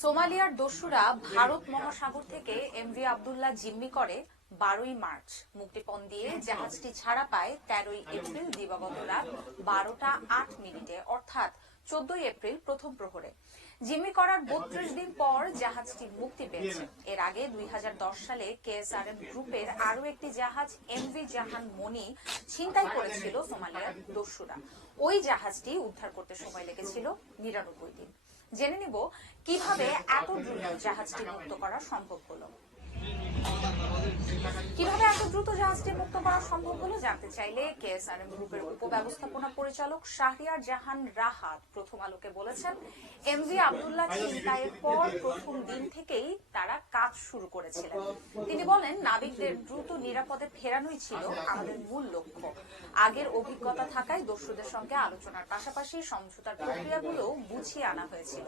সোমালিয়ার দস্যুরা ভারত মহাসাগর থেকে এমভি আব্দুল্লাহ জিম্মি করে 12ই মার্চ। মুক্তিপণ দিয়ে জাহাজটি ছাড়া পায় 13ই এপ্রিল দিবাগত রাত 12টা 8 মিনিটে, অর্থাৎ 14ই এপ্রিল প্রথম প্রহরে। জিম্মি করার 32 দিন পর জাহাজটি মুক্তি পেয়েছে। এর আগে 2010 সালে কেএসআরএম গ্রুপের আরো একটি জাহাজ এমভি জাহান মনি ছিনতাই করেছিল সোমালিয়ার দস্যুরা। ওই জাহাজটি উদ্ধার করতে সময় লেগেছিল 99 দিন। জেনে নিব কিভাবে এত দ্রুত জাহাজটি মুক্ত করা সম্ভব হলো। কিভাবে এত দ্রুত জাহাজটি মুক্ত করা সম্ভব হলো জানতে চাইলে কেএসআরএম গ্রুপের উপব্যবস্থাপনা পরিচালক শাহরিয়ার জাহান রাহাত প্রথম আলোকে বলেছেন, এমভি আব্দুল্লাহ ছিনতাইয়ের পর প্রথম দিন থেকেই তারা কাজ শুরু করেছিলেন। তিনি বলেন, নাবিকদের দ্রুত নিরাপদে ফেরানোই ছিল আমাদের মূল লক্ষ্য। আগের অভিজ্ঞতা থাকায় দস্যুদের সঙ্গে আলোচনার পাশাপাশি সমঝোতার প্রক্রিয়াগুলো গুছিয়ে আনা হয়েছিল।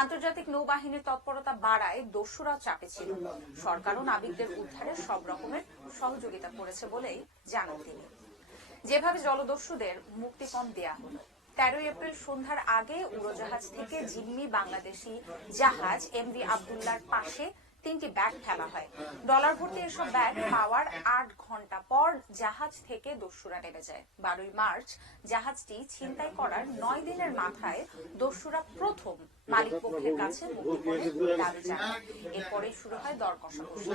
আন্তর্জাতিক নৌবাহিনীর তৎপরতা বাড়ায় দস্যুরাও চাপে ছিল। সরকারও নাবিকদের উদ্ধারে সব রকমের সহযোগিতা করেছে বলেই জানান তিনি। যেভাবে জলদস্যুদের মুক্তিপণ দেয়া হলো, 13 এপ্রিল সন্ধ্যার আগে উড়োজাহাজ থেকে জিম্মি বাংলাদেশি জাহাজ এমভি আব্দুল্লাহর পাশে 3টি ব্যাগ ফেলা হয়। ডলার ভর্তি এসব ব্যাগ পাওয়ার 8 ঘন্টা পর জাহাজ থেকে দস্যুরা নেমে যায়। 12ই মার্চ জাহাজটি ছিনতাই করার 9 দিনের মাথায় দস্যুরা প্রথম মালিকপক্ষের কাছে মুক্তিপণের দাবি জানায়। এরপরেই শুরু হয় দর কষাকষি।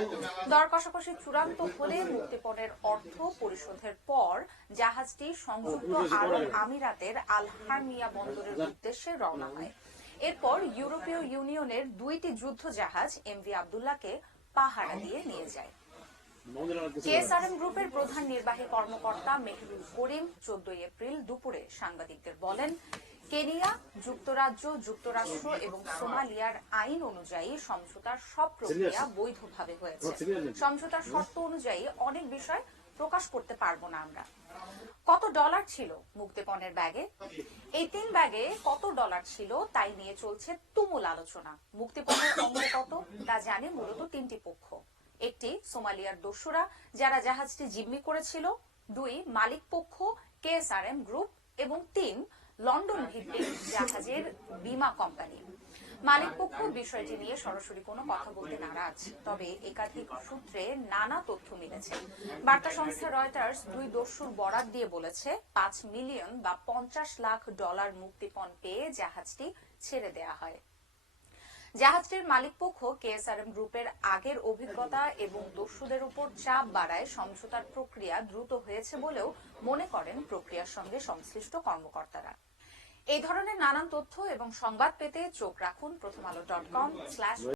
দর কষাকষি চূড়ান্ত হলে মুক্তিপণের অর্থ পরিশোধের পর জাহাজটি সংযুক্ত আরব আমিরাতের আল হারমিয়া বন্দরের উদ্দেশ্যে রওনা হয়। এরপর ইউরোপীয় ইউনিয়নের 2টি যুদ্ধ জাহাজ এমভি আব্দুল্লাহকে পাহারা দিয়ে নিয়ে যায়। কেএসআরএম গ্রুপের প্রধান নির্বাহী কর্মকর্তা মেহরুল করিম 14 এপ্রিল দুপুরে সাংবাদিকদের বলেন, কেনিয়া, যুক্তরাজ্য, যুক্তরাষ্ট্র এবং সোমালিয়ার আইন অনুযায়ী সমঝোতার সব প্রক্রিয়া বৈধভাবে হয়েছে। সমঝোতার শর্ত অনুযায়ী অনেক বিষয় প্রকাশ করতে পারবো না আমরা। কত ডলার ছিল মুক্তিপণের ব্যাগে? এই 3 ব্যাগে কত ডলার ছিল তাই নিয়ে চলছে তুমুল আলোচনা। মুক্তিপণের অঙ্ক কত তা জানে মূলত 3টি পক্ষ। একটি সোমালিয়ার দস্যুরা যারা জাহাজটি জিম্মি করেছিল, 2 মালিক পক্ষ কেএসআরএম গ্রুপ এবং 3 লন্ডন ভিত্তিক জাহাজের বীমা কোম্পানি। মালিক পক্ষ বিষয়টি নিয়ে সরাসরি কোনো কথা বলতে নারাজ, তবে একাধিক সূত্রে নানা তথ্য মিলেছে। বার্তা সংস্থা রয়টার্স 2 দস্যুর বরাত দিয়ে বলেছে, 5 মিলিয়ন বা 50 লাখ ডলার মুক্তিপণ পেয়ে জাহাজটি ছেড়ে দেয়া হয়। জাহাজটির মালিকপক্ষ কেএসআরএম গ্রুপের আগের অভিজ্ঞতা এবং দস্যুদের উপর চাপ বাড়ায় সমঝোতার প্রক্রিয়া দ্রুত হয়েছে বলেও মনে করেন প্রক্রিয়ার সঙ্গে সংশ্লিষ্ট কর্মকর্তারা। এই ধরনের নানান তথ্য এবং সংবাদ পেতে চোখ রাখুন প্রথমআলো.com/।